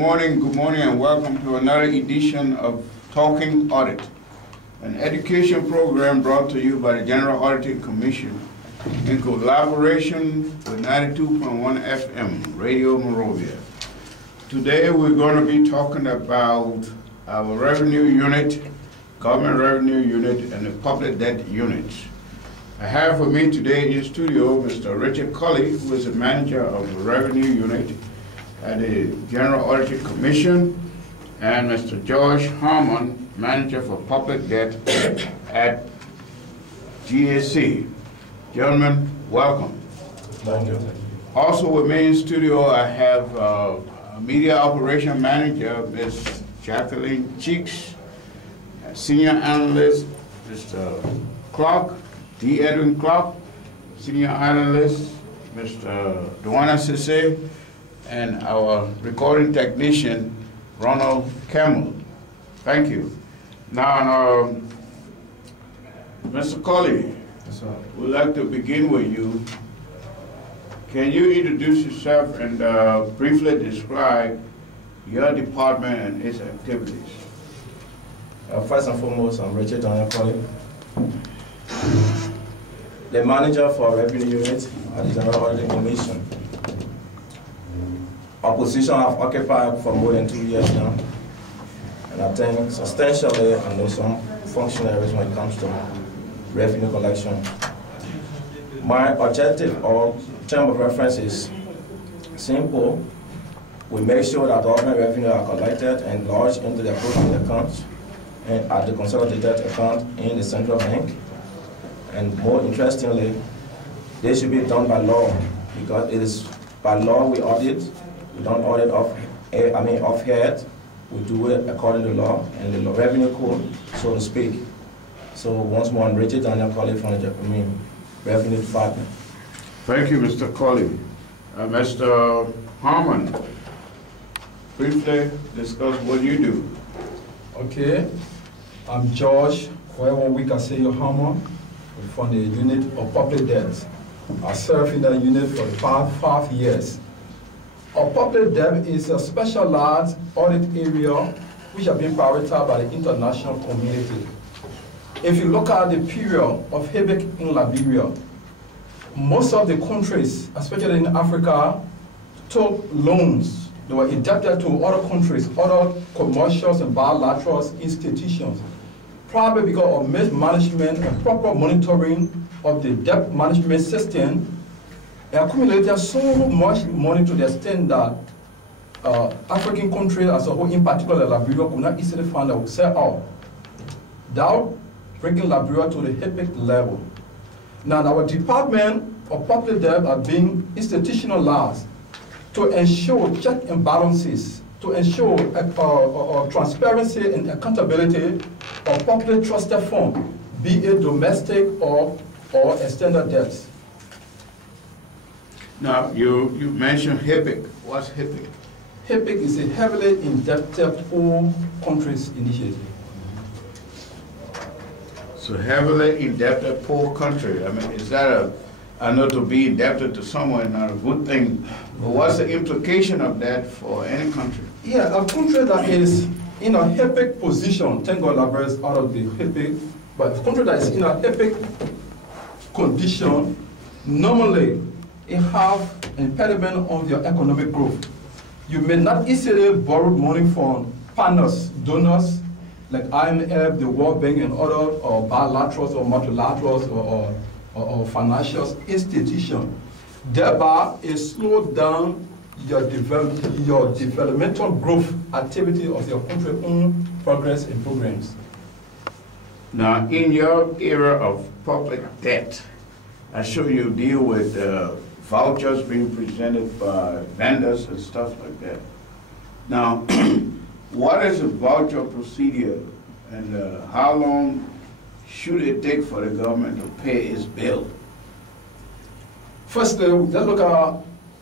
morning, and welcome to another edition of Talking Audit, an education program brought to you by the General Auditing Commission in collaboration with 92.1 FM, Radio Monrovia. Today we're going to be talking about our revenue unit, government revenue unit, and the public debt units. I have with me today in the studio Mr. Richard Colley, who is the manager of the revenue unit at the General Auditing Commission, and Mr. George Harmon, manager for public debt at GAC. Gentlemen, welcome. Thank you. Also with me in studio, I have media operation manager, Ms. Jacqueline Cheeks, senior analyst, Mr. Clark, D. Edwin Clark, senior analyst, Mr. Duana Sese, and our recording technician, Ronald Campbell. Thank you. Now, Mr. Colley, Yes, sir. we'd like to begin with you. Can you introduce yourself and briefly describe your department and its activities? First and foremost, I'm Richard Colley, the manager for revenue unit at the General Auditing Commission. Our position I've occupied for more than 2 years now, and I think substantially I know some functionaries when it comes to revenue collection. My objective or term of reference is simple. We make sure that government revenue are collected and lodged into the appropriate accounts and at the consolidated account in the central bank. And more interestingly, they should be done by law, because it is by law we audit. We don't audit off head. We do it according to law and the revenue code, so to speak. So once more, I'm Richard Colley from the Revenue Department. Thank you, Mr. Colley. Mr. Harmon, briefly discuss what you do. Okay, I'm George, wherever we can say your Harmon, from the unit of public debt. I served in that unit for the past 5 years. Our public debt is a specialized audit area which has been prioritized by the international community. If you look at the period of HEBIC in Liberia, most of the countries, especially in Africa, took loans. They were indebted to other countries, other commercial and bilateral institutions, probably because of mismanagement and proper monitoring of the debt management system. They accumulated so much money to the extent that African countries as a whole, in particular Liberia, could not easily find out, sell out, without bringing Liberia to the HEBIC level. Now, our Department of Public Debt are being institutionalized to ensure check and balances, to ensure transparency and accountability of public trusted funds, be it domestic or extended debts. Now, you mentioned HEBIC. What's HEBIC? HEBIC is a heavily indebted poor countries initiative. So heavily indebted poor country. I mean, is that I know to be indebted to someone is not a good thing, but what's the implication of that for any country? Yeah, a country that is in a HEBIC position, thank God Liberia is out of the HEBIC, but a country that is in a HEBIC condition, normally it have impediment on your economic growth. You may not easily borrow money from partners, donors, like IMF, the World Bank, and other bilaterals or multilaterals or financial institutions. Thereby, it slows down your developmental growth activity of your country's own progress and programs. Now, in your era of public debt, I show you deal with vouchers being presented by vendors and stuff like that. Now, what is a voucher procedure, and how long should it take for the government to pay its bill? First, let's look at,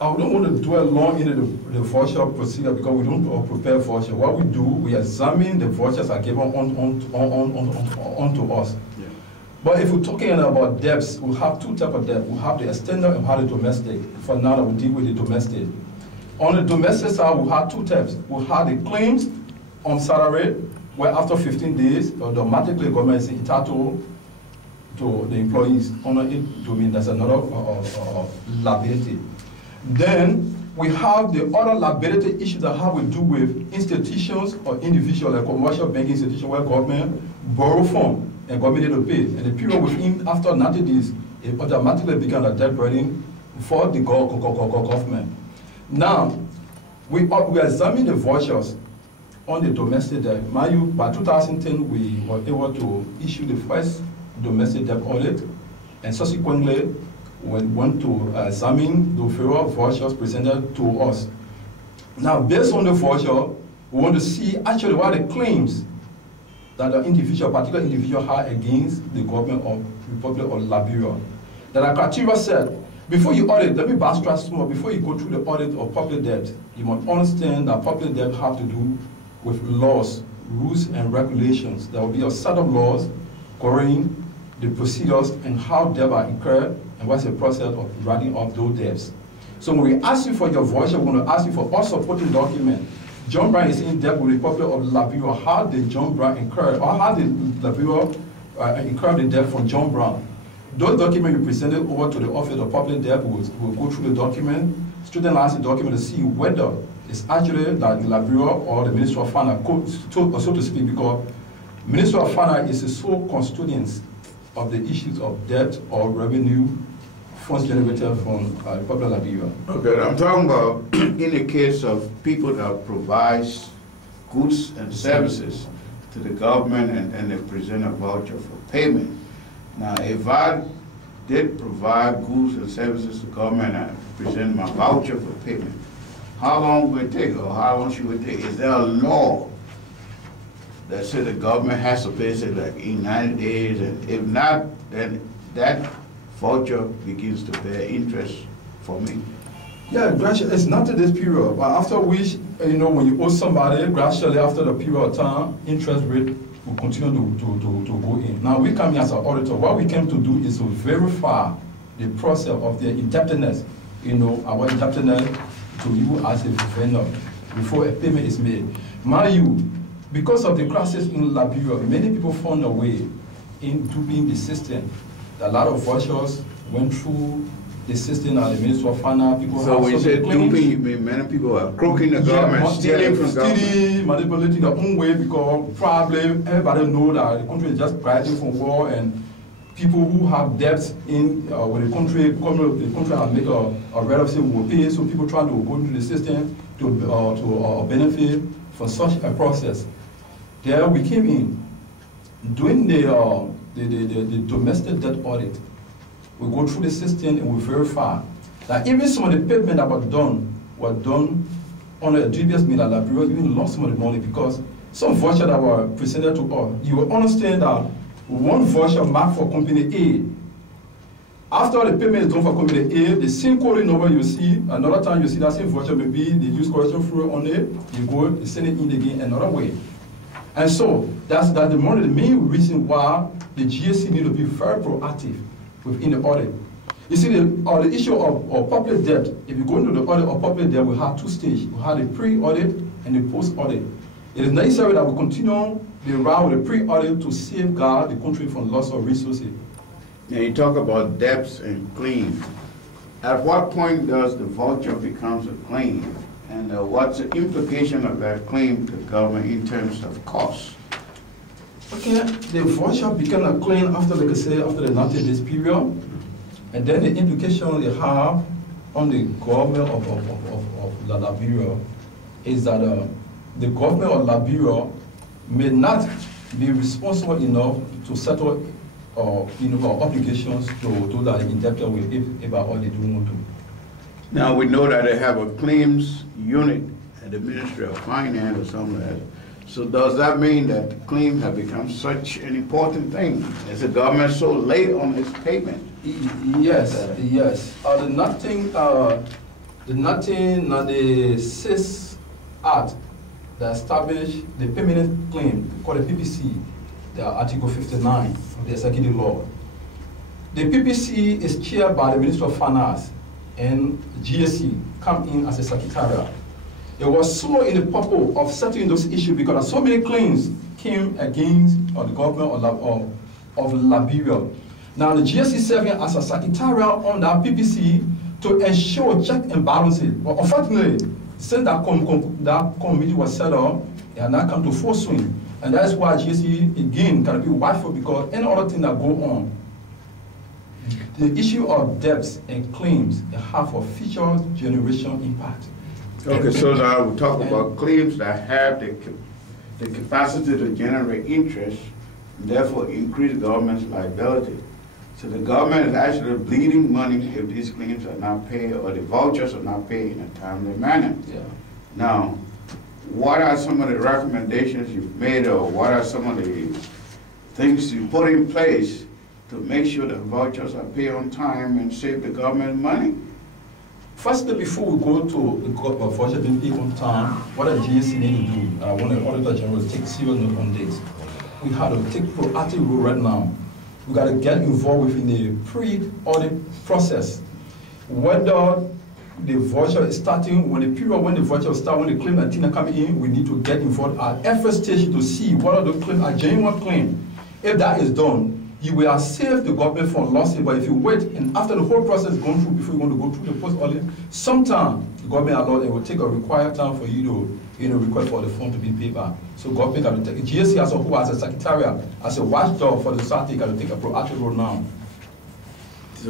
I don't want to dwell long into the voucher procedure because we don't prepare voucher. What we do, we examine the vouchers are given onto us. Yeah. But if we're talking about debts, we have two types of debt. We have the external and we have the domestic. For now, we deal with the domestic. On the domestic side, we had two types. We had the claims on salary, where after 15 days, automatically the government is entitled to the employees on it to mean that's another liability. Then we have the other liability issues that have to do with institutions or individuals, like commercial banking institutions where government borrow from and government need to pay. And the period within after 90 days, it automatically becomes a debt burden for the government. Now, we examine the vouchers on the domestic debt. Mind you, by 2010, we were able to issue the first domestic debt audit, and subsequently, we went to examine the federal vouchers presented to us. Now, based on the voucher, we want to see actually what the claims that the individual, particular individual, had against the government of the Republic of Liberia. That our criteria said, before you audit, let me backtrack some more, before you go through the audit of public debt, you must understand that public debt have to do with laws, rules, and regulations. There will be a set of laws covering the procedures and how debt are incurred and what's the process of writing off those debts. So when we ask you for your voucher, we're going to ask you for all supporting documents. John Brown is in debt with the Republic of Liberia. How did John Brown incur, or how did Liberia incur the debt from John Brown? Those documents we presented over to the Office of Public Debt. We'll go through the document, student analyze the document to see whether it's actually that Liberia or the Minister of Finance, so to speak, because Minister of Finance is the sole custodian of the issues of debt or revenue funds generated from the Republic of Liberia. Okay, I'm talking about in the case of people that provides goods and services to the government and they present a voucher for payment. Now, if I did provide goods and services to government and I present my voucher for payment, how long will it take, or how long should it take? Is there a law that says the government has to pay, say, like in 90 days, and if not, then that voucher begins to bear interest for me? Yeah, gradually, it's not to this period, but after which, you know, when you owe somebody, gradually after the period of time, interest rate will continue to go in. Now, we come here as an auditor. What we came to do is to verify the process of the indebtedness, you know, our indebtedness to you as a vendor before a payment is made. Mind you, because of the crisis in Liberia, many people found a way in duping the system. A lot of vouchers went through the system of the Ministry of Finance. People so when you say duping, you mean many people are croaking the government, stealing from government? Manipulating their own way, because probably everybody know that the country is just fighting from war, and people who have debts in with the country has made a relative will pay, so people trying to go into the system to benefit from such a process. There we came in, doing the domestic debt audit. We go through the system and we verify that even some of the payment that were done on a dubious mean that Liberia even lost some of the money, because some vouchers that were presented to us, you will understand that one voucher marked for company A. After the payment is done for company A, the same code number you see, another time you see that same voucher, maybe they use correction fluid on it, you go, you send it in again another way. And so that's the main reason why the GSC need to be very proactive within the audit. You see, the issue of public debt, if you go into the audit of public debt, we have two stages. We have the pre-audit and the post-audit. It is necessary that we continue the route with the pre-audit to safeguard the country from loss of resources. And you talk about debts and claims. At what point does the voucher become a claim? And what's the implication of that claim to the government in terms of costs? Okay, the voucher became a claim after, like I say, after the 90 days period. And then the implication they have on the government of Liberia is that the government of Liberia may not be responsible enough to settle obligations to the indebted with if all they do want to. Now we know that they have a claims unit at the Ministry of Finance or something like that. So does that mean that the claim has become such an important thing? Is the government so late on its payment? Yes, yes. The 1996 Act that established the permanent claim called the PPC, the Article 59 of the Executive Law. The PPC is chaired by the Minister of Finance, and GSC come in as a secretariat. It was so in the purpose of settling those issues because so many claims came against the government of Liberia. Now the GSC serving as a secretariat on that PPC to ensure check and balances. But unfortunately, since that committee was set up, it had not come to full swing. And that's why GSC again can be watchful because any other thing that go on, the issue of debts and claims have a future generation impact. Okay, so now we talk about claims that have the capacity to generate interest, and therefore increase government's liability. So the government is actually bleeding money if these claims are not paid or the vouchers are not paid in a timely manner. Yeah. Now, what are some of the recommendations you've made, or what are some of the things you put in place to make sure that vouchers are paid on time and save the government money? Firstly, before we go to the voucher being paid on time, what the GSC need to do, I want the Auditor General to take serious note on this. We have to take proactive role right now. We got to get involved within the pre-audit process. Whether the voucher is starting, when the period when the voucher start, when the claim and thing coming in, we need to get involved at every stage to see whether the claim are genuine claim. If that is done, you will save the government from losses. But if you wait and after the whole process is gone through before you want to go through the post-audit, sometimes the government allowed it will take a required time for you to request for the fund to be paid back. So government got to take GSC as a whole, as a secretariat, as a watchdog for the society, got to take a proactive role now.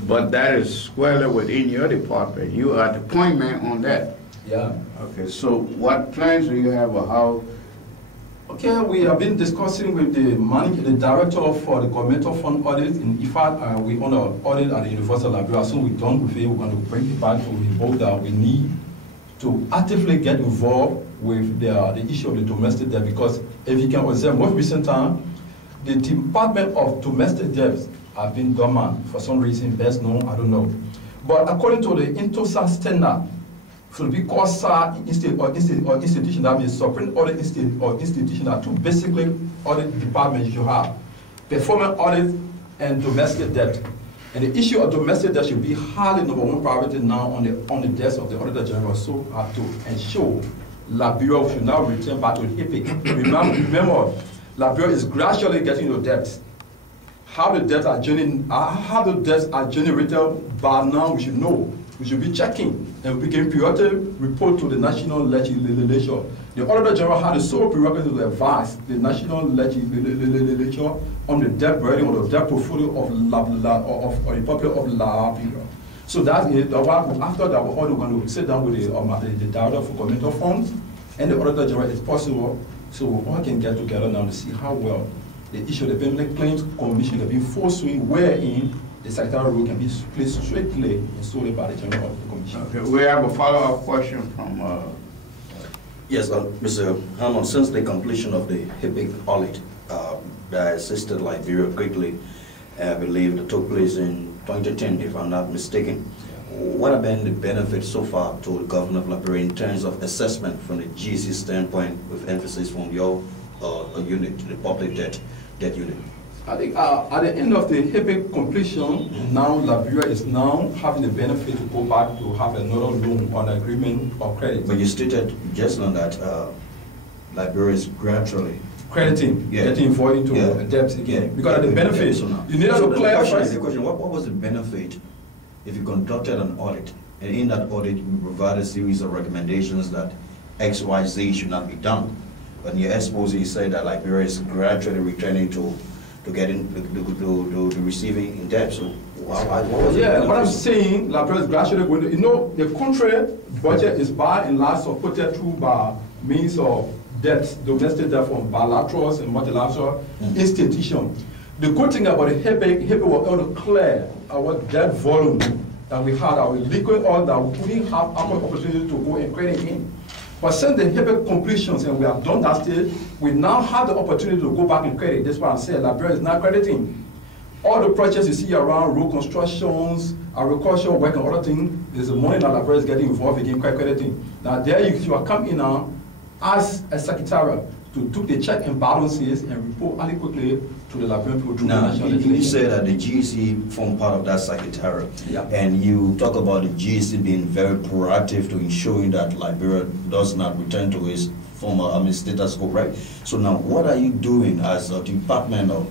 But that is squarely within your department. You are the point man on that. Yeah. Okay, so what plans do you have, or how? Okay, we have been discussing with the director for the governmental fund audit. In fact, we on an audit at the University of Liberia. Soon we're done with it, we're going to bring it back to the board that we need to actively get involved with the issue of the domestic debt, because if you can observe, most recent time, the Department of Domestic Debts have been dormant for some reason, best known, I don't know. But according to the INTOSA standard, should be called SAR institution, that means Supreme Audit Institution, are two basically audit departments you have: performance audit and domestic debt. And the issue of domestic debt should be highly number one priority now on the desk of the Auditor General, so have to ensure Liberia should now return back to the HIPIC. Remember, Liberia is gradually getting into debt. How the debts are generated by now, we should know. We should be checking, and we can periodically report to the national legislature. The Auditor General had a sole prerogative to advise the national legislature on the debt burden or the debt portfolio of the Republic of Liberia. So that's it. After that, we're all going to sit down with the director for governmental funds and the Auditor General if possible, so we all can get together now to see how well the issue of the Payment Claims Commission can be full swing, wherein the secretarial role can be placed strictly and solely by the General Audit Commission. Okay, we have a follow-up question from. Yes, Mr. Hammond, since the completion of the HIPIC audit that assisted Liberia greatly, I believe that took place in 2010, if I'm not mistaken. What have been the benefits so far to the government of Liberia in terms of assessment from the GSC standpoint, with emphasis from your unit, the public debt unit? I think at the end of the HIPIC completion, now Liberia is now having the benefit to go back to have another loan on agreement of credit. But you stated just on that Liberia is gradually crediting, getting involved into debts again. Because of the benefit, you need to clarify. The question, what was the benefit if you conducted an audit, and in that audit you provide a series of recommendations that X, Y, Z should not be done? But in your expose, you say that Liberia is gradually returning to getting to receiving in debt. So what was it? What I'm saying, Liberia is gradually going to, the country budget is by and large supported through by means of debt, domestic debt from bilaterals and multilateral institutions. The good thing about the HIPIC was able to clear our debt volume that we had, our liquid oil that we couldn't have ample opportunity to go and credit in. But since the HIPIC completions and we have done that stage, we now have the opportunity to go back and credit. That's why I'm saying Liberia is now crediting. All the projects you see around road constructions, agriculture, work and other things, there's the money that Liberia is getting involved in crediting. Now there you are coming now as a secretariat to do the check and balances and report adequately to the Liberian people through the Now, national you legislation. said that the GEC formed part of that secretariat. Yeah. And you talk about the GEC being very proactive to ensuring that Liberia does not return to its former status quo, right? So now, what are you doing as a Department of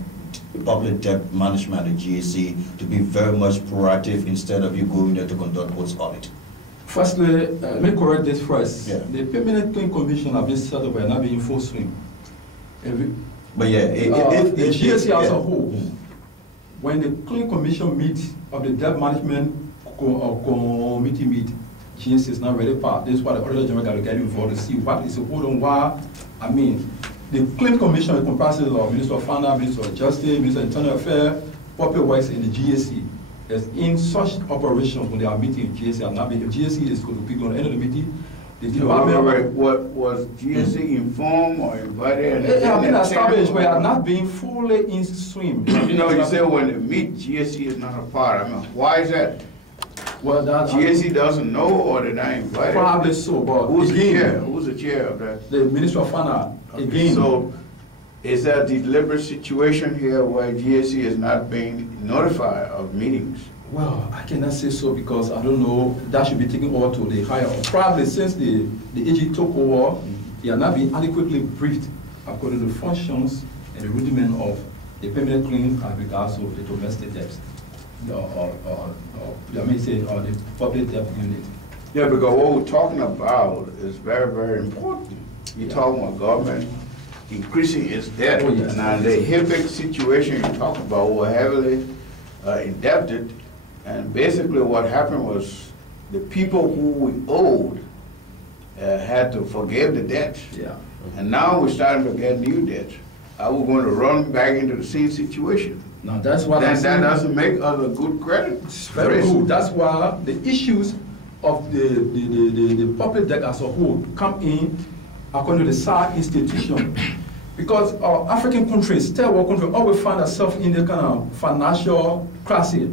Public Debt Management at GEC to be very much proactive instead of you going there to conduct post audit? Firstly, let me correct this first. Yeah. The Permanent Claim Commission have been set up and not being in full swing. But yeah, The GSC as a whole, Mm. when the Claim Commission meets of the debt management committee meet, GSC is not ready part. This is why the Auditor General got to get involved to see what is the hold on why. I mean, the Claim Commission comprises of Minister of Finance, Minister of Justice, Minister of Internal Affairs, Public Works, and the GSC. As in such operations, when they are meeting, GSC have not been. If GSC is going to be on the end of the meeting, the department. What was GSC informed or invited? It have been established, but are not being fully in swim. You know, you said when they meet, GSC is not a part. I mean, why is that? Well, that GSC doesn't know or they're not invited? probably so, but Who's the chair? again, Who's the chair of that? the Minister of Finance, again. So, is that a deliberate situation here where GSC is not being notified of meetings? Well, I cannot say so because I don't know. That should be taken over to the higher. Probably since the AG took over, they are not being adequately briefed according to the functions and the rudiment of the permanent claim as regards to the domestic debt, or the public debt unit. Yeah, because what we're talking about is very, very important. You're talking about government increasing its debt. Oh, yes. Now, the HIPIC situation you talk about were heavily indebted, and basically what happened was the people who we owed had to forgive the debt. Yeah. And now we're starting to get new debt. Are we going to run back into the same situation? Now that's what I'm That saying. doesn't make us a good credit. It's very good. That's why the issues of the public debt as a whole come in according to the SAR institution. Because our African countries, third world countries, always find ourselves in the kind of financial crisis.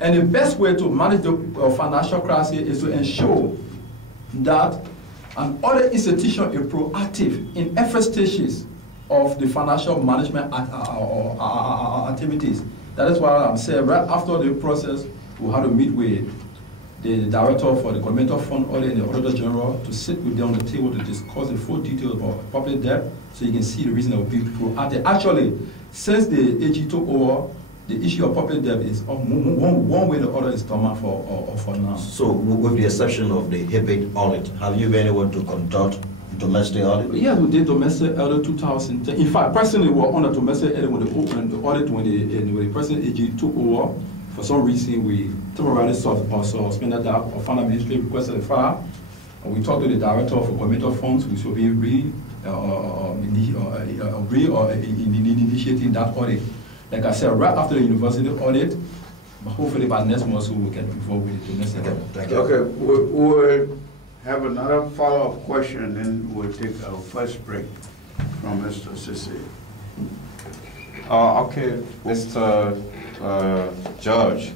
And the best way to manage the financial crisis is to ensure that an audit institution is proactive in every stages of the financial management activities. That is why I'm saying right after the process, we have to meet with the director for the governmental fund audit and the auditor general to sit with them on the table to discuss the full details about public debt, so you can see the reason that we be proactive. Actually, since the AG took over, the issue of public debt is one way the other is dormant for now. So, with the exception of the HIPIC audit, have you been able to conduct domestic audit? Yes, we did domestic audit 2010. In fact, personally, we were on the domestic audit when the audit when the president AG took over. For some reason, we temporarily suspended that or found a ministry requested a file. And we talked to the director for governmental funds, which will be initiating that audit. Like I said, right after the university audit, but hopefully by next month we will get involved with the domestic audit. Thank you. Okay, we'll have another follow-up question, and then we'll take our first break from Mr. Sisi. Okay, Mr. George,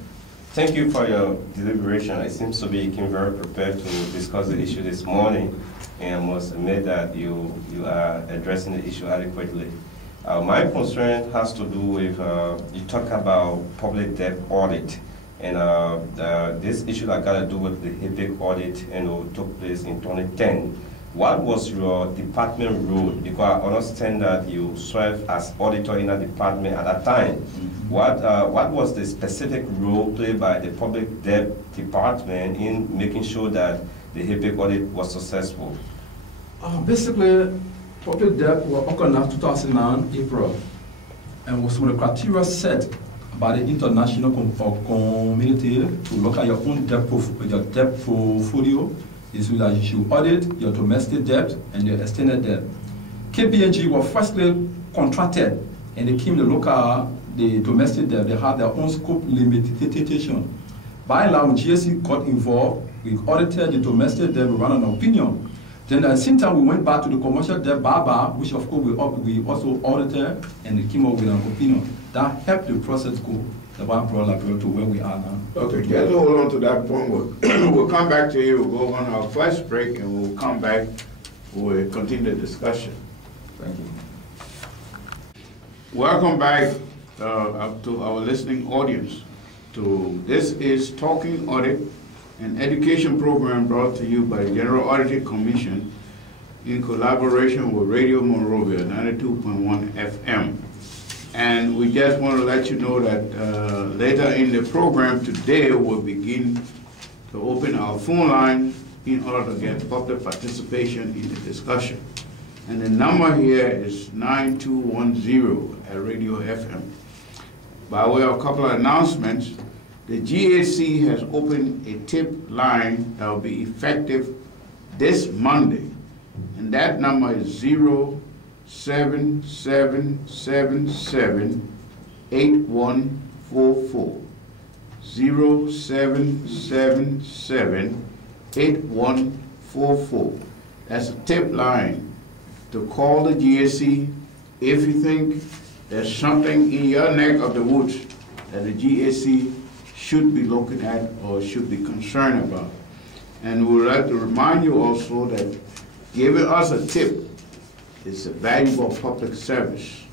thank you for your deliberation. I seem to be very prepared to discuss the issue this morning, and I must admit that you are addressing the issue adequately. My concern has to do with, you talk about public debt audit, and this issue that got to do with the HIPIC audit, and took place in 2010. What was your department role? Because I understand that you served as auditor in a department at that time. What was the specific role played by the public debt department in making sure that the HIPIC audit was successful? Basically, public debt was organized 2009 April, and was some of the criteria set by the international community to look at your own debt portfolio. Is that you should audit your domestic debt and your extended debt. KPMG was firstly contracted, and they came to look at the domestic debt. They had their own scope limitation. By and large, when GSC got involved, we audited the domestic debt, we ran an opinion. Then at the same time, we went back to the commercial debt which of course we also audited, and they came up with an opinion. That helped the process go to where we are now. Okay, just hold on to that point. We'll come back to you. We'll go on our first break, and we'll come back. We'll continue the discussion. Thank you. Welcome back to our listening audience. This is Talking Audit, an education program brought to you by the General Auditing Commission in collaboration with Radio Monrovia 92.1 FM. And we just want to let you know that later in the program today we'll begin to open our phone line in order to get public participation in the discussion. And the number here is 9210 at Radio FM. By way of a couple of announcements, the GAC has opened a tip line that will be effective this Monday. And that number is 07777-8144. 07777-8144. That's a tip line to call the GAC if you think there's something in your neck of the woods that the GAC should be looking at or should be concerned about. And we would like to remind you also that giving us a tip is a valuable public service.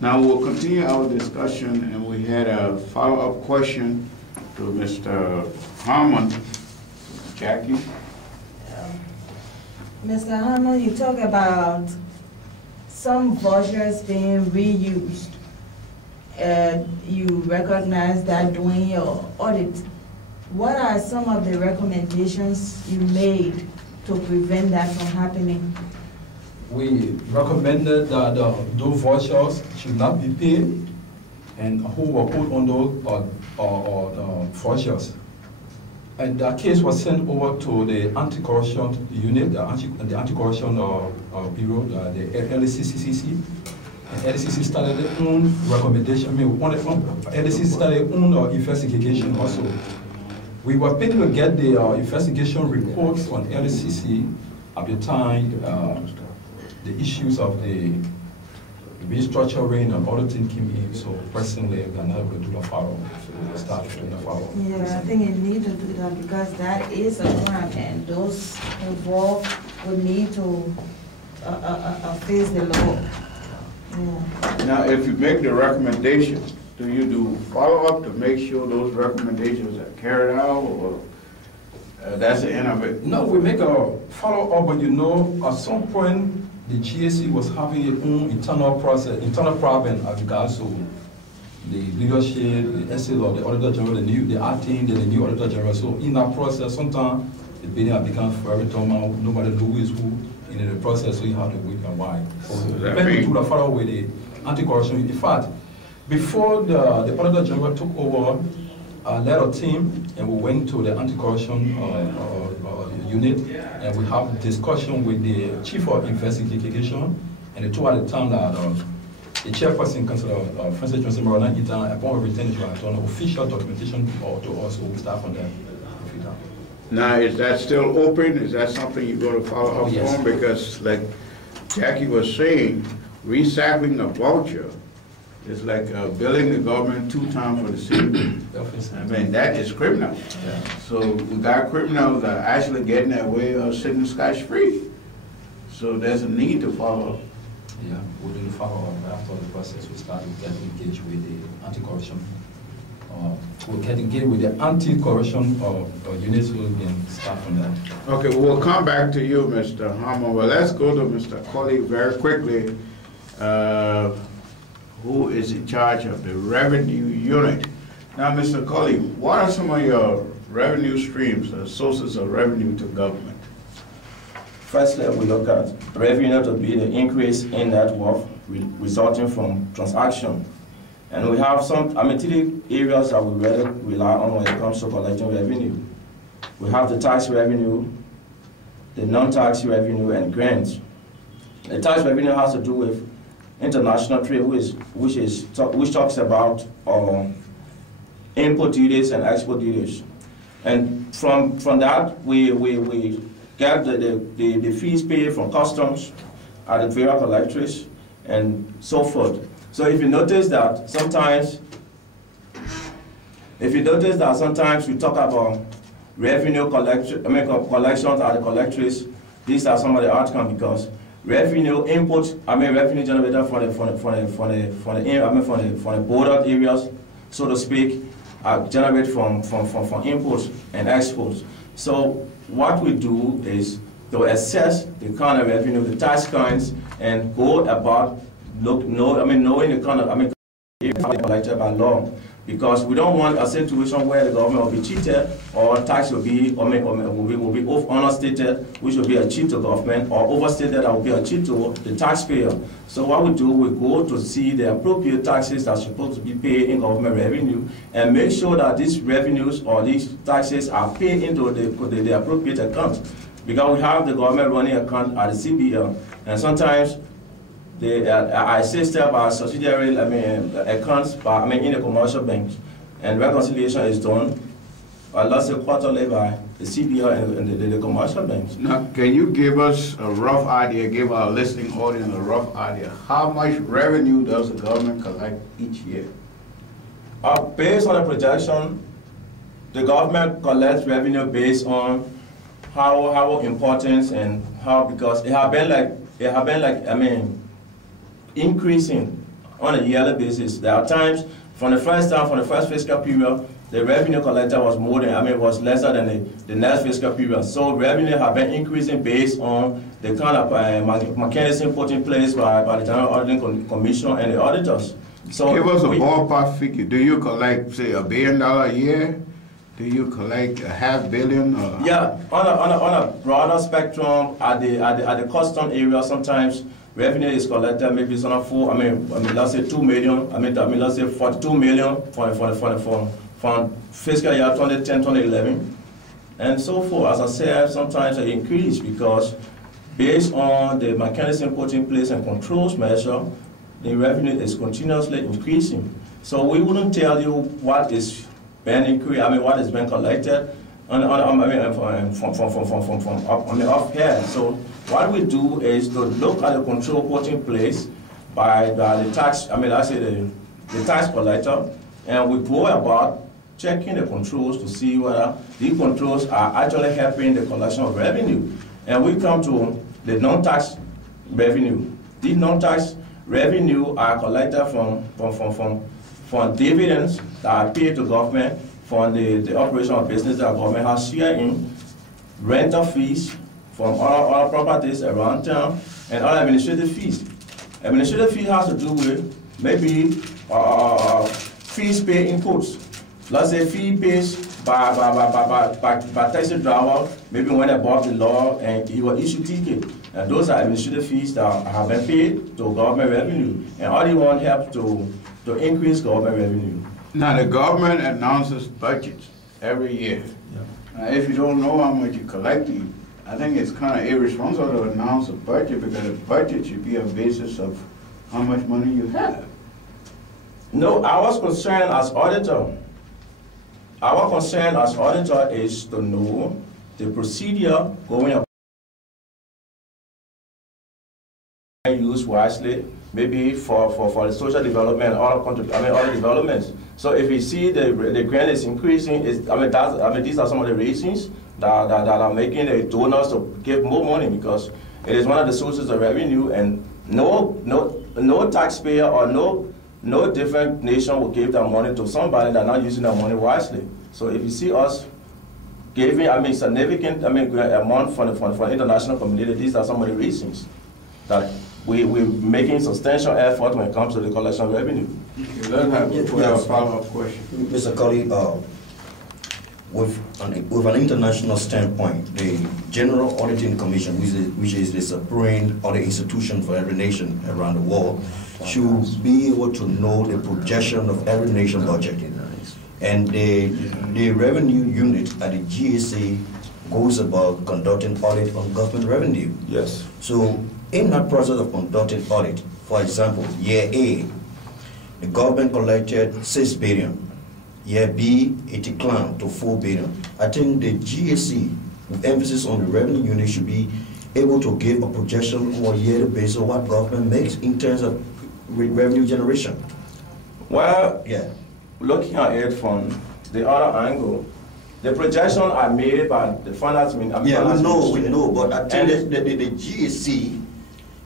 Now we'll continue our discussion, and we had a follow-up question to Mr. Harmon. Jackie? Mr. Harmon, you talk about some vouchers being reused. You recognize that during your audit. What are some of the recommendations you made to prevent that from happening? We recommended that those vouchers should not be paid, and who were put on those vouchers. And the case was sent over to the anti-corruption unit, the anti-corruption bureau, the LCCC. And LCCC started their own recommendation. LCCC started their own investigation also. We were planning to get the investigation reports on LCCC at the time the issues of the restructuring and auditing came in. So presently, we are not able to do the follow-up. So we'll start doing the follow-up. Yeah, I think you need to do that because that is a crime, and those involved would need to face the law. Yeah. Now, if you make the recommendation, do you do follow-up to make sure those recommendations are carried out, or that's the end of it? No, we make a follow-up, but you know, at some point, the GAC was having its own internal problem as regards to the leadership, the essay of the Auditor General, the acting, the new Auditor General. So in that process, sometimes the bidding has become very turmoil. Nobody knows who is who in the process, so you have to wait and why. So when we do the follow-up with the anti-corruption, in fact, before the Auditor General took over, I led a team and we went to the anti-corruption unit, and we have discussion with the chief of investigation, and the two at the time that the chairperson, Councilor Francis Johnson Morona, upon returning to an official documentation to us, so we start from there. Now, is that still open? Is that something you're going to follow up Yes. on? Because like Jackie was saying, recycling a voucher is like billing the government 2 times for the city. I mean, that is criminal. Yeah. So we got criminals that are actually getting their way of sitting scotch-free. So there's a need to follow up. Yeah, we will follow up after the process. We start to get engaged with the anti-corruption. We'll get engaged with the anti-corruption units, so we can start from that. Okay, we'll come back to you, Mr. Harmon, but let's go to Mr. Colley very quickly, who is in charge of the revenue unit. Now, Mr. Colley, what are some of your revenue streams, sources of revenue to government? Firstly, we look at revenue to be the increase in net worth resulting from transaction. And we have some 3 areas that we really rely on when it comes to collecting revenue. We have the tax revenue, the non-tax revenue, and grants. The tax revenue has to do with international trade, which talks about import duties and export duties. And from that, we get the fees paid from customs at the various collectors and so forth. So if you notice that sometimes we talk about revenue collections at the collectors, these are some of the outcomes, because revenue input, revenue generated for the border areas, so to speak, are generated from imports and exports. So what we do is to assess the kind of revenue, the tax kinds, and go about knowing the kind of collected by law, because we don't want a situation where the government will be cheated or tax will be understated, which will be a cheat to government, or overstated, that will be a cheat to the taxpayer. So what we do, we go to see the appropriate taxes that are supposed to be paid in government revenue and make sure that these revenues or these taxes are paid into the appropriate account. Because we have the government running account at the CBL, and sometimes I assist by subsidiary accounts in the commercial banks, and reconciliation is done, let's say quarterly by the CBL and the commercial banks. Now, can you give us a rough idea, give our listening audience a rough idea, how much revenue does the government collect each year? Based on the projection, the government collects revenue based on how important and how, because it have been increasing on a yearly basis. There are times from the first fiscal period, the revenue collected was more than, was lesser than the next fiscal period. So revenue have been increasing based on the kind of mechanism put in place by the General Auditing Commission and the auditors. So give us a ballpark figure. Do you collect, say, $1 billion a year? Do you collect $500 million? Yeah, on a broader spectrum, at the custom area, sometimes revenue is collected maybe it's on let's say 2 million. Let's say 42 million from fiscal year 2010, 2011, and so forth. As I said, sometimes it increase because based on the mechanism put in place and controls measure, the revenue is continuously increasing. So we wouldn't tell you what is being increased, what is being collected from up here. So what we do is to look at the control put in place by the tax, the tax collector, and we go about checking the controls to see whether these controls are actually helping the collection of revenue. And we come to the non-tax revenue. These non-tax revenue are collected from dividends that are paid to government from the operation of business that government has share in, rental fees from other properties around town, and other administrative fees. Administrative fee has to do with maybe fees paid in courts. Let's say fee paid by taxi driver, maybe when above the law and he will issue ticket. And those are administrative fees that have been paid to government revenue. And all they want help to increase government revenue. Now the government announces budgets every year. Yeah. Now if you don't know how much you're collecting, I think it's kind of irresponsible to announce a budget, because a budget should be a basis of how much money you have. No, our concern as auditor is to know the procedure going about used wisely, maybe for the social development, other developments. So if you see the grant is increasing, these are some of the reasons that are making the donors to give more money, because it is one of the sources of revenue, and no taxpayer or no different nation will give their money to somebody that not using their money wisely. So if you see us giving significant amount for the international community, these are some of the reasons that we're making substantial effort when it comes to the collection of revenue. Okay, let's have a follow-up question. Mr. Colley, with an international standpoint, the General Auditing Commission, which is the supreme audit institution for every nation around the world, should be able to know the projection of every nation budget. And the revenue unit at the GSA goes about conducting audit on government revenue. Yes. So in that process of conducting audit, for example, year A, the government collected 6 billion. Year B, it declined to 4 billion. I think the GSC, with emphasis on the revenue unit, should be able to give a projection on a yearly basis of what government makes in terms of revenue generation. Well, yeah, looking at it from the other angle, the projections are made by the finance ministry. Yeah, we know, but I think the GSC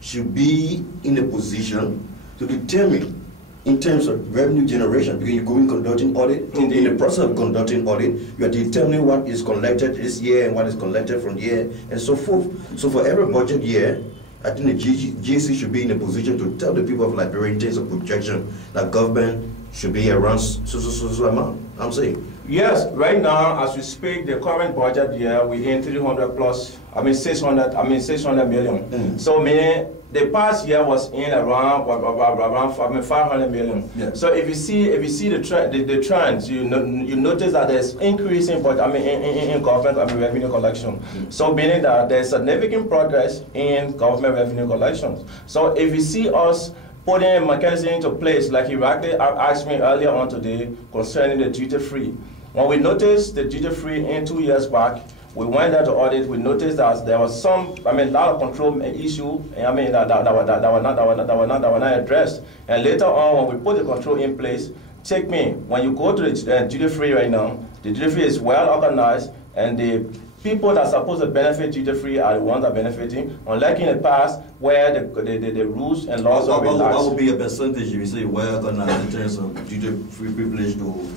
should be in a position to determine in terms of revenue generation, because you're going conducting audit. In the process of conducting audit, you are determining what is collected this year and what is collected from here and so forth. So for every budget year, I think the GAC should be in a position to tell the people of Liberia in terms of projection that government should be around so amount. I'm saying. Yes, right now, as we speak, the current budget year, we in 300 plus, 600 million. So meaning the past year was in around 500 million. Yeah. So if you see the trends, you notice that there's increasing, but in government revenue collection. So meaning that there's significant progress in government revenue collections. So if you see us putting a mechanism into place, like you asked me earlier on today concerning the duty-free. When we noticed the duty-free in 2 years back, we went there to audit. We noticed that there was some, a lot of control issue, that were not addressed. And later on, when we put the control in place, when you go to the duty-free right now, the duty-free is well organized, and the people that are supposed to benefit duty-free are the ones that are benefiting, unlike in the past where the rules and laws are relaxed. What would be a percentage if you say well organized in terms of duty-free privilege to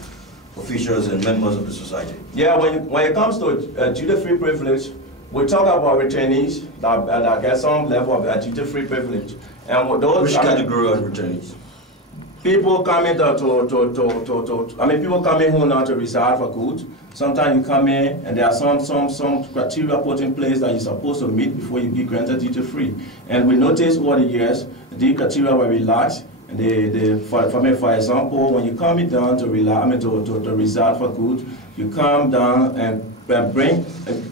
officials and members of the society? Yeah, when it comes to duty-free privilege, we talk about returnees that get some level of duty-free privilege. And with those, which category of returnees? People coming people coming home now to reside for good. Sometimes you come in and there are some criteria put in place that you're supposed to meet before you get granted duty-free. And we noticed over the years, the criteria were relaxed. And for example, when you come down to reside for good, you come down and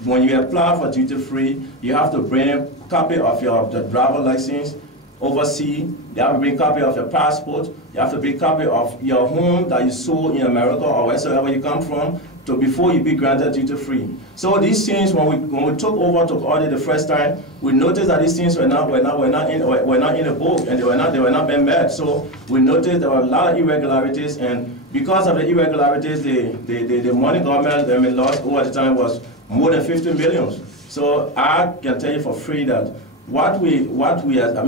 when you apply for duty-free, you have to bring a copy of your driver license overseas. You have to bring a copy of your passport. You have to bring a copy of your home that you sold in America or wherever you come from before you be granted duty-free. So these things, when we took over to audit the first time, we noticed that these things were not in the book, and they were not being met. So we noticed there were a lot of irregularities, and because of the irregularities, the money government lost over the time was more than 50 million. So I can tell you for free that what we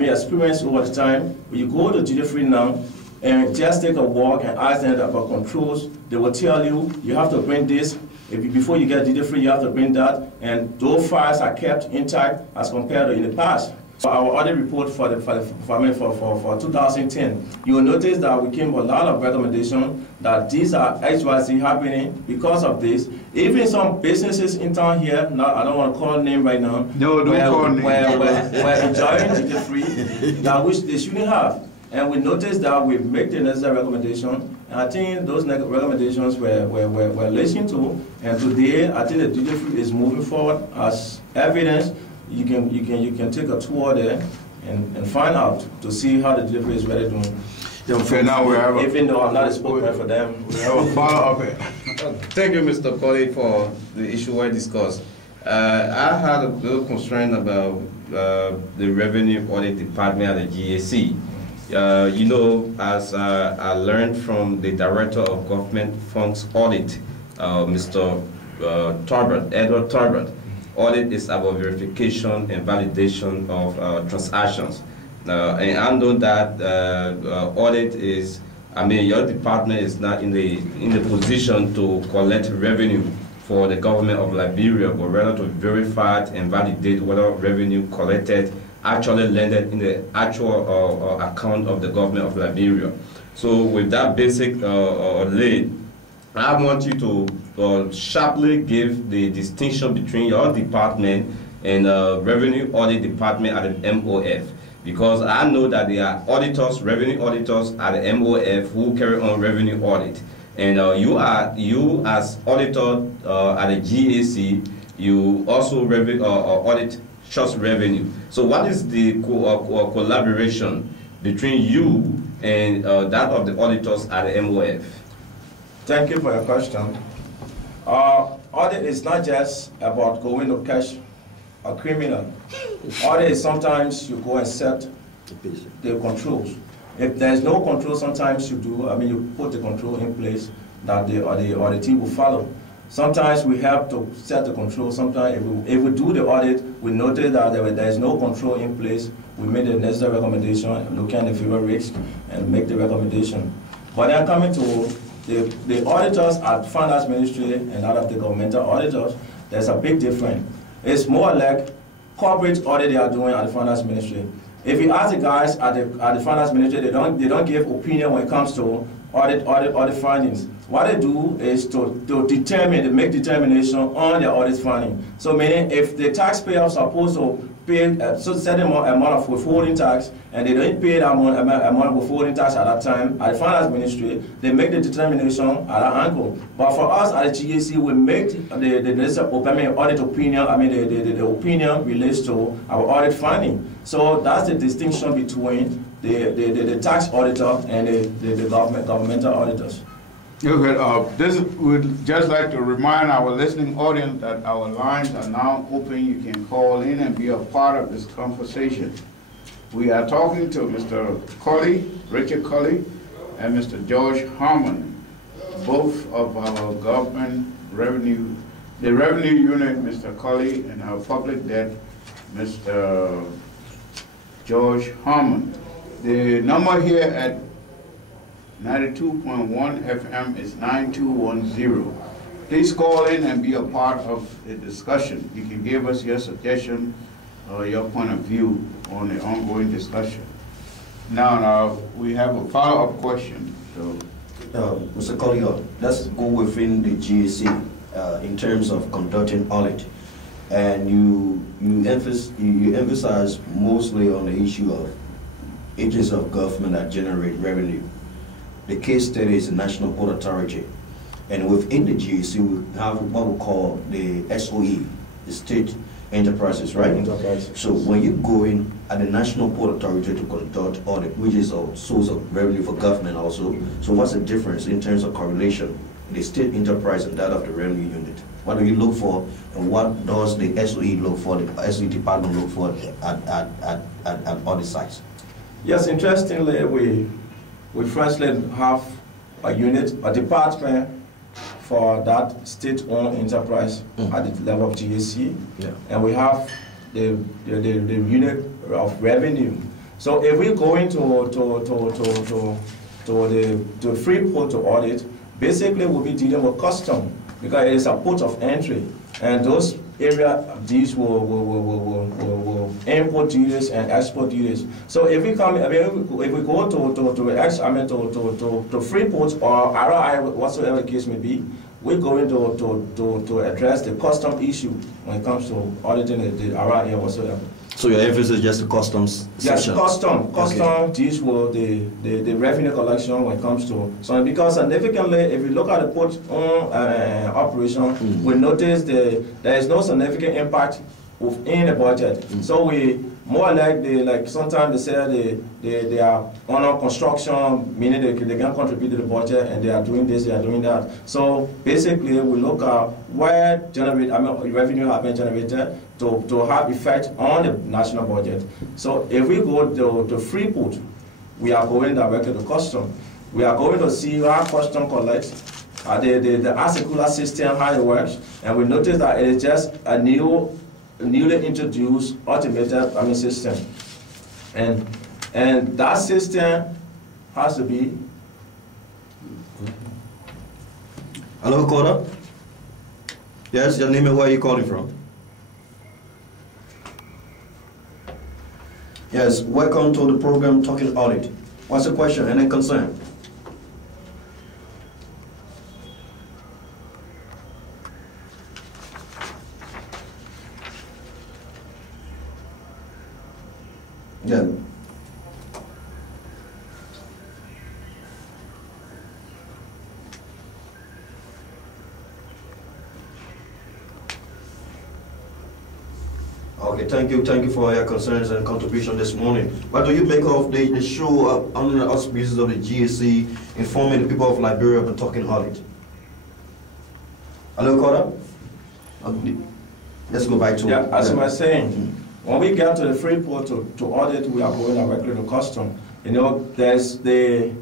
experienced over the time, when you go to duty-free now, and just take a walk and ask them about controls, they will tell you, you have to bring this. Before you get duty-free, you have to bring that. And those files are kept intact as compared to in the past. So our audit report for 2010, you will notice that we came with a lot of recommendations that these are actually happening because of this. Even some businesses in town here, now I don't want to call a name right now, no, don't call names. We're enjoying duty-free, that which they shouldn't have. And we noticed that we make the necessary recommendation, and I think those recommendations were listened to. And today, I think the duty-free is moving forward as evidence. You can take a tour there and find out to see how the duty-free is really doing. Okay, now we have even though I'm not a spokesman for them, we have a follow-up. Thank you, Mr. Colley, for the issue I discussed. I had a little concern about the Revenue Audit Department at the GAC. As I learned from the Director of Government Funds Audit, Mr. Edward Talbot, audit is about verification and validation of transactions. And I know that audit is, your department is not in the position to collect revenue for the government of Liberia, but rather to verify and validate whether revenue collected actually landed in the actual account of the government of Liberia. So with that basic lead, I want you to sharply give the distinction between your department and Revenue Audit Department at the MOF. Because I know that there are auditors, revenue auditors at the MOF who carry on revenue audit. And you as auditor at the GAC, you also audit trust revenue. So what is the collaboration between you and that of the auditors at the MOF? Thank you for your question. Audit is not just about going to catch a criminal. Audit is sometimes you go and set the controls. If there's no control, sometimes you put the control in place that the team will follow. Sometimes we have to set the control. Sometimes if we do the audit, we notice that there is no control in place. We made the necessary recommendation, looking at the fever risk, and make the recommendation. But then coming to the auditors at Finance Ministry and out of the governmental auditors, there's a big difference. It's more like corporate audit they are doing at the Finance Ministry. If you ask the guys at the Finance Ministry, they don't give opinion when it comes to audit findings. What they do is to make determination on their audit finding. So meaning if the taxpayer is supposed to pay a certain amount of withholding tax and they don't pay that amount of withholding tax at that time, at the Finance Ministry, they make the determination at that angle. But for us at the GAC, we make the audit opinion, the opinion relates to our audit finding. So that's the distinction between the tax auditor and the governmental auditors. Okay, we'd just like to remind our listening audience that our lines are now open. You can call in and be a part of this conversation. We are talking to Mr. Colley, Richard Colley, and Mr. George Harmon, both of our government revenue, the revenue unit, Mr. Colley, and our public debt, Mr. George Harmon. The number here at 92.1 FM is 9210. Please call in and be a part of the discussion. You can give us your suggestion or your point of view on the ongoing discussion. Now we have a follow-up question. So, Mr. Collier, let's go within the GAC in terms of conducting audit. And you emphasize mostly on the issue of agents of government that generate revenue. The case study is the National Port Authority. And within the GAC, we have what we call the SOE, the State Enterprises, right? Enterprises. So when you go in at the National Port Authority to conduct audit, which is a source of revenue for government also, so what's the difference in terms of correlation in the state enterprise and that of the revenue unit? What do you look for, and what does the SOE look for, the SOE department look for at audit sites? Yes, interestingly, we firstly have a unit, a department for that state-owned enterprise at the level of GAC, and we have the unit of revenue. So if we go into the free port to audit, basically we'll be dealing with custom because it is a port of entry, and those area these will import duties and export duties. So if we come, if we go to free ports or RI, whatsoever the case may be, we're going to address the custom issue when it comes to auditing the RI or whatsoever. So your emphasis is just the customs section? Yes, custom deals with the revenue collection when it comes to, so because significantly, if you look at the port operation, we notice there is no significant impact within the budget. So we more like sometimes they say they are under construction, meaning they can contribute to the budget and they are doing this, they are doing that. So basically we look at where revenue have been generated to have effect on the national budget. So if we go to free port, we are going directly to custom. We are going to see how custom collects, the articular system, how it works, and we notice that it is just a newly introduced automated system, and that system has to be. Hello, caller. Yes, your name and where are you calling from? Yes, welcome to the program Talking Audit. What's the question? Any concern? Yeah. Okay, thank you for your concerns and contribution this morning. What do you make of the show under the auspices of the GAC informing the people of Liberia of the Talking Audit? Hello, Cora? Okay. Let's go back to as I was saying, when we get to the free port to audit, we are going directly to custom. There's the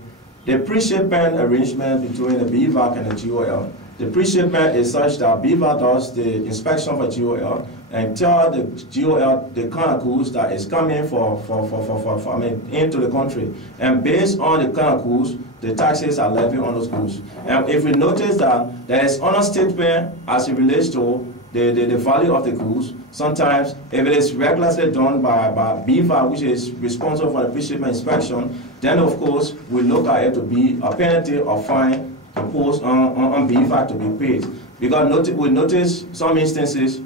pre-shipment arrangement between the BVAC and the GOL. The pre-shipment is such that Beaver does the inspection for GOL and tell the GOL the kind of goods that is coming into the country. And based on the kind of goods, the taxes are levied on those goods. And if we notice that there is understatement as it relates to the value of the goods, sometimes if it is regularly done by Beaver, which is responsible for the pre-shipment inspection, then of course we look at it to be a penalty or fine imposed on Beaver to be paid. Because we notice some instances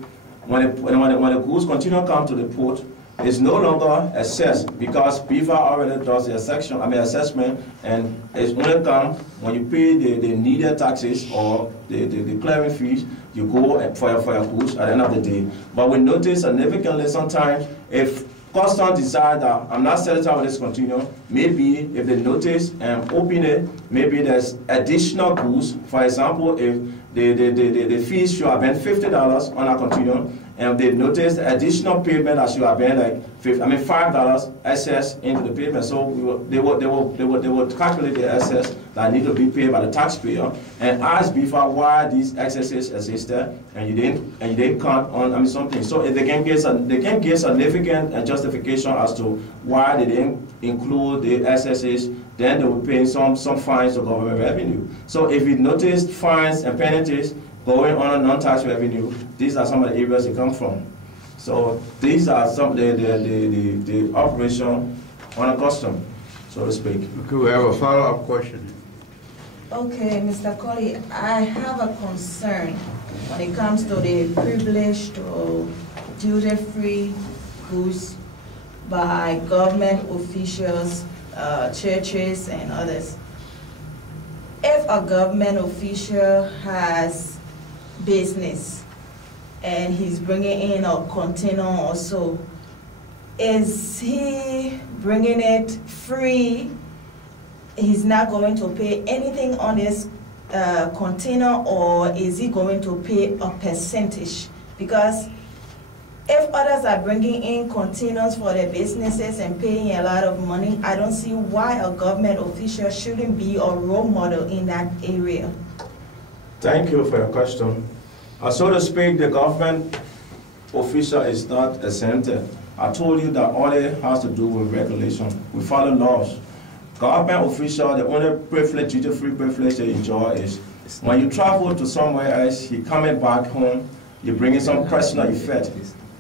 when the goods continue to come to the port, it's no longer assessed because Beaver already does the assessment, and it's only come when you pay the needed taxes or the clearing fees, you go for your goods at the end of the day. But we notice significantly sometimes if customs decide that I'm not satisfied with this continuum, maybe if they notice and open it, maybe there's additional goods. For example, if the fees should have been $50 on a continuum, and they notice the additional payment that should have been like $5 excess into the payment. So they would calculate the excess that need to be paid by the taxpayer and ask Beaver why these excesses existed, and you didn't count on something. So if they can give significant justification as to why they didn't include the excesses, then they will pay some fines to government revenue. So if you notice fines and penalties going on a non-tax revenue, these are some of the areas they come from. So these are some of the operation on a custom, so to speak. Okay, we have a follow-up question. Okay, Mr. Colley, I have a concern when it comes to the privileged or duty-free goods by government officials, churches, and others. If a government official has business and he's bringing in a container or so, is he bringing it free? He's not going to pay anything on this container, or is he going to pay a percentage? Because if others are bringing in containers for their businesses and paying a lot of money, I don't see why a government official shouldn't be a role model in that area. Thank you for your question. So to speak, the government official is not exempted. I told you that all it has to do with regulation. We follow laws. Government official, the only privilege, duty-free privilege they enjoy is when you travel to somewhere else, you're coming back home, you're bringing some personal effect.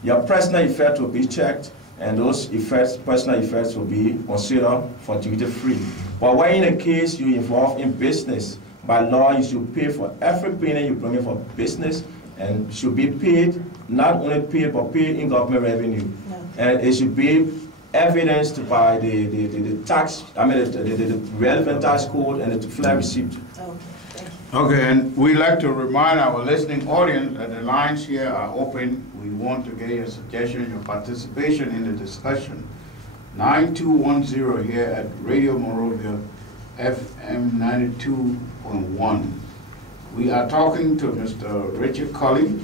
Your personal effect will be checked, and those effects, personal effects, will be considered for duty-free. But when in a case you involve in business, by law you should pay for every penny you bring in for business, and should be paid, not only paid, but paid in government revenue. No. And it should be evidenced by the tax, the relevant tax code and the flat receipt. Okay, and we'd like to remind our listening audience that the lines here are open. We want to get your suggestion, your participation in the discussion. 9210 here at Radio Monrovia, FM 92.1. We are talking to Mr. Richard Colley,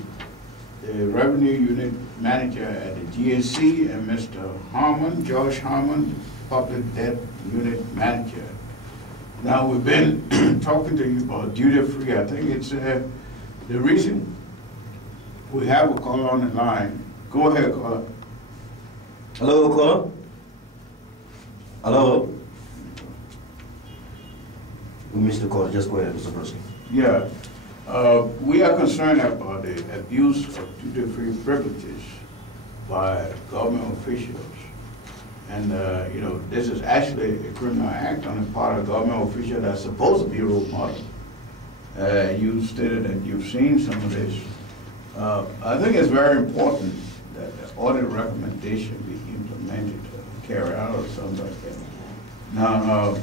the Revenue Unit Manager at the GAC, and Mr. Harmon, Josh Harmon, Public Debt Unit Manager. Now, we've been talking to you about duty-free. I think it's the reason we have a caller on the line. Go ahead, caller. Hello, caller. Hello. We missed the call. Just go ahead, Mr. President. Yeah. We are concerned about the abuse of duty-free privileges by government officials. And, you know, this is actually a criminal act on the part of a government official that's supposed to be a role model. You stated that you've seen some of this. I think it's very important that the audit recommendation be implemented, carried out, or something like that. Now,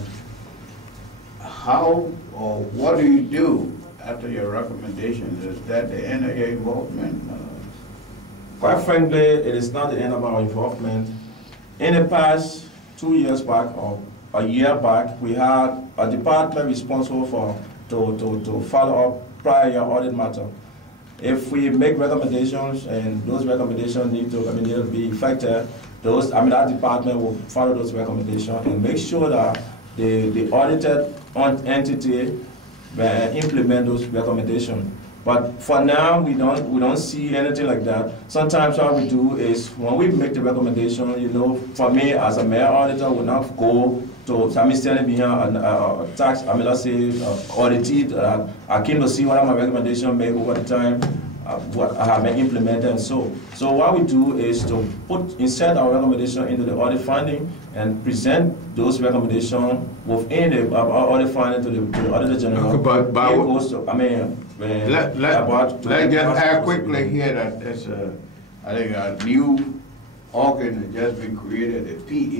how or what do you do after your recommendation? Is that the end of your involvement? Quite frankly, it is not the end of our involvement. In the past 2 years back or a year back, we had a department responsible for to follow up prior year audit matter. If we make recommendations and those recommendations need to be effective, that department will follow those recommendations and make sure that the audited entity implement those recommendations. But for now, we don't see anything like that. Sometimes what we do is when we make the recommendation, you know, for me as a mayor auditor, we not go to standing behind a tax. I mean, let's say audit. I came to see what my recommendation made over the time, what I have been implemented, and so what we do is to insert our recommendation into the audit finding and present those recommendations within the audit finding to the Auditor General. Okay, but it goes to, I mean. Let's just add quickly here that there's I think a new organ that just been created, the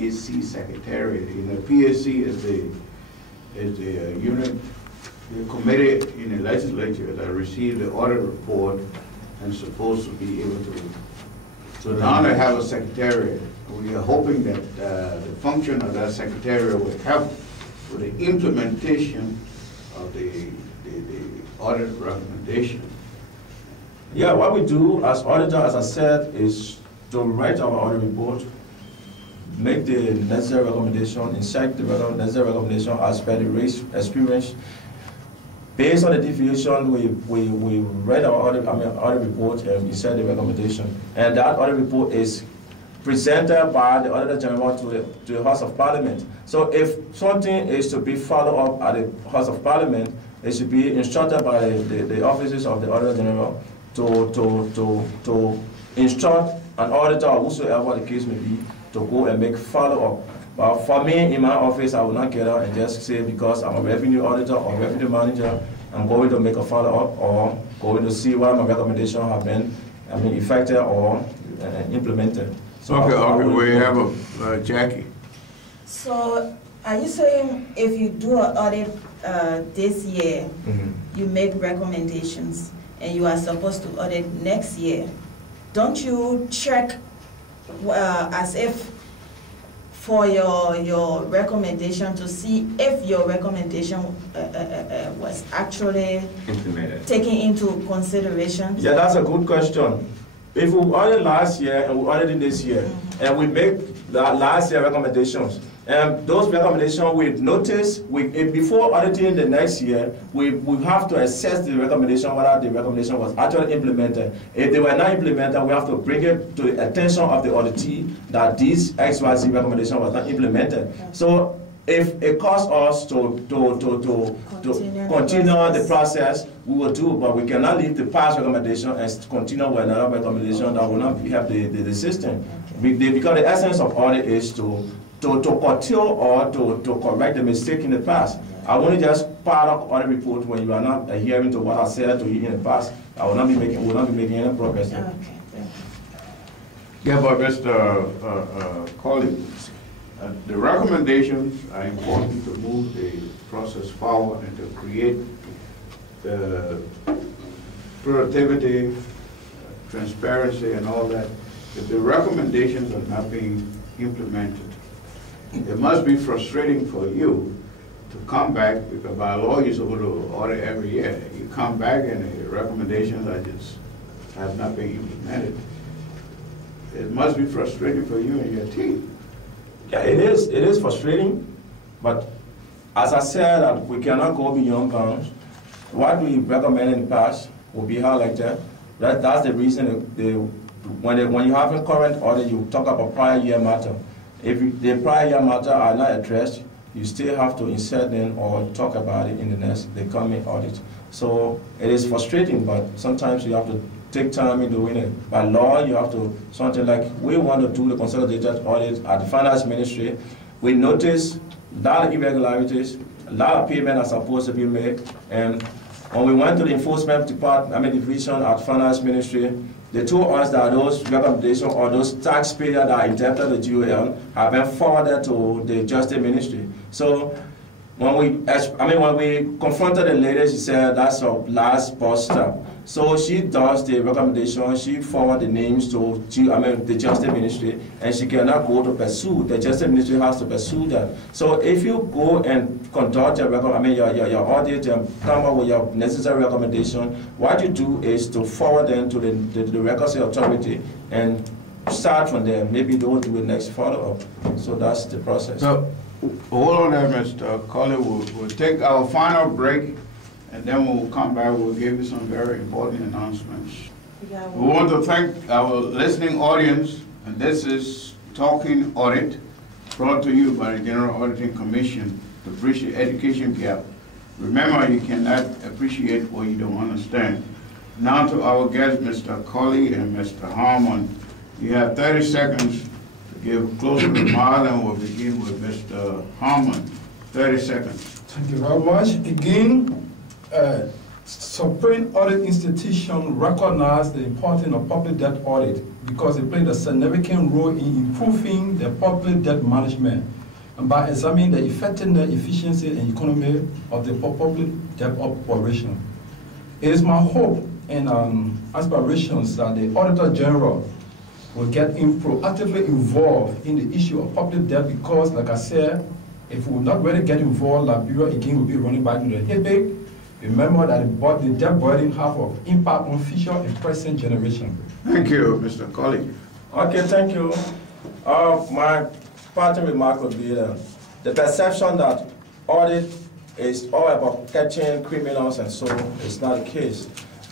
PAC Secretariat. You know, PAC is the unit, the committee in the legislature that received the audit report and supposed to be able to. So now they have a secretariat. We are hoping that the function of that secretariat will help with the implementation of the audit recommendation. Yeah, what we do as auditor, as I said, is to write our audit report, make the necessary recommendation, insert the necessary recommendation as per the race experience. Based on the deviation, we write our audit report and insert the recommendation. And that audit report is presented by the Auditor General to the House of Parliament. So if something is to be followed up at the House of Parliament, it should be instructed by the offices of the Auditor General to instruct an auditor or whosoever the case may be to go and make follow-up. But for me, in my office, I will not get out and just say because I'm a revenue auditor or revenue manager, I'm going to make a follow-up or going to see why my recommendations have been effective or implemented. So Okay, we have Jackie. So are you saying if you do an audit this year, you make recommendations and you are supposed to audit next year, don't you check as if for your recommendation to see if your recommendation was actually implemented, taken into consideration? Yeah, that's a good question. If we audited last year and we audited this year, and we make last year recommendations, and those recommendations we notice, before auditing the next year, we have to assess the recommendation, whether the recommendation was actually implemented. If they were not implemented, we have to bring it to the attention of the auditee that this XYZ recommendation was not implemented. So if it costs us to continue the process, we will do, but we cannot leave the past recommendation and continue with another recommendation that will not help the system. Because the essence of audit is to curtail or to correct the mistake in the past. I won't just part of audit report when you are not adhering to what I said to you in the past. I will not be making any progress. Okay, thank you. Yeah, but Mr. Collins, the recommendations are important to move the process forward and to create the productivity, transparency, and all that. If the recommendations are not being implemented, it must be frustrating for you to come back, because by law you're supposed to audit every year. You come back and the recommendations are just have not been implemented. It must be frustrating for you and your team. Yeah, it is frustrating, but as I said, we cannot go beyond bounds. What we recommend in the past will be highlighted. That's the reason when you have a current audit, you talk about prior year matter. If the prior year matter are not addressed, you still have to insert them or talk about it in the coming audit. So it is frustrating, but sometimes you have to take time in doing it. By law, you have to, something like, we want to do the consolidated audit at the finance ministry. We notice a lot of irregularities, a lot of payments are supposed to be made, and when we went to the enforcement department, division at finance ministry, they told us that those recommendations or those taxpayers that are indebted to GOL have been forwarded to the Justice Ministry. So when we confronted the lady, she said that's her last bus stop. So she does the recommendation, she forward the names to the Justice Ministry, and she cannot go to pursue. The Justice Ministry has to pursue that. So if you go and conduct your audit and come up with your necessary recommendation, what you do is to forward them to the Records Authority and start from there. Maybe they will do the next follow-up. So that's the process. So hold on there, Mr. Colley. We'll take our final break. and then we'll come back, we'll give you some very important announcements. Yeah, We want to thank our listening audience, and this is Talking Audit, brought to you by the General Auditing Commission to bridge the education gap. Remember, you cannot appreciate what you don't understand. Now to our guests, Mr. Colley and Mr. Harmon. You have 30 seconds to give closing remarks, and we'll begin with Mr. Harmon. 30 seconds. Thank you very much. Again, Supreme Audit Institution recognize the importance of public debt audit because it played a significant role in improving the public debt management and by examining the effectiveness, efficiency, and economy of the public debt operation. It is my hope and aspirations that the Auditor General will get proactively involved in the issue of public debt because, like I said, if we will not really get involved, Liberia again will be running back to the HIPIC. Remember that the debt burden have an impact on future and present generation. Thank you, Mr. Colley. Okay, thank you. My parting remark would be the perception that audit is all about catching criminals and so it's not the case.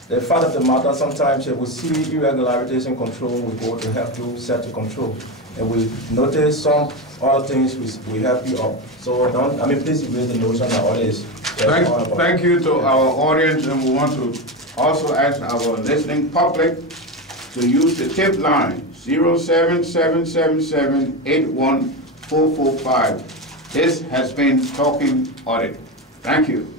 The fact of the matter, sometimes if we see irregularities in control, we go to help you set to control. And we notice some other things we help you up. So please erase the notion that audit is Thank you to our audience, and we want to also ask our listening public to use the tip line 07777-81445. This has been Talking Audit. Thank you.